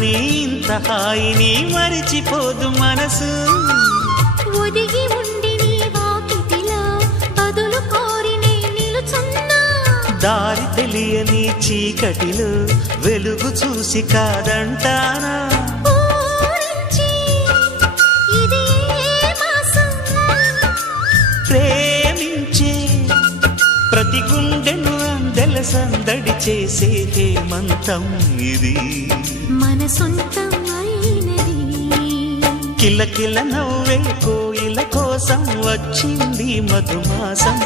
ఉండని ఇంత హాయిని మరిచిపోదు మనసు. ఒదిగి ఉండి నీ వాకిటిలో బదులు కోరి నే నిలుచున్నా. దారి తెలియని చీకటిలో వెలుగు చూసి కాదంటానా. ప్రేమించే ప్రతి గుండెను అందెల సందడి చేసే హేమంతం ఇది. మన సొంతం అయినది. కిలకిల నవ్వే కోయిల కోసం వచ్చింది మధుమాసం.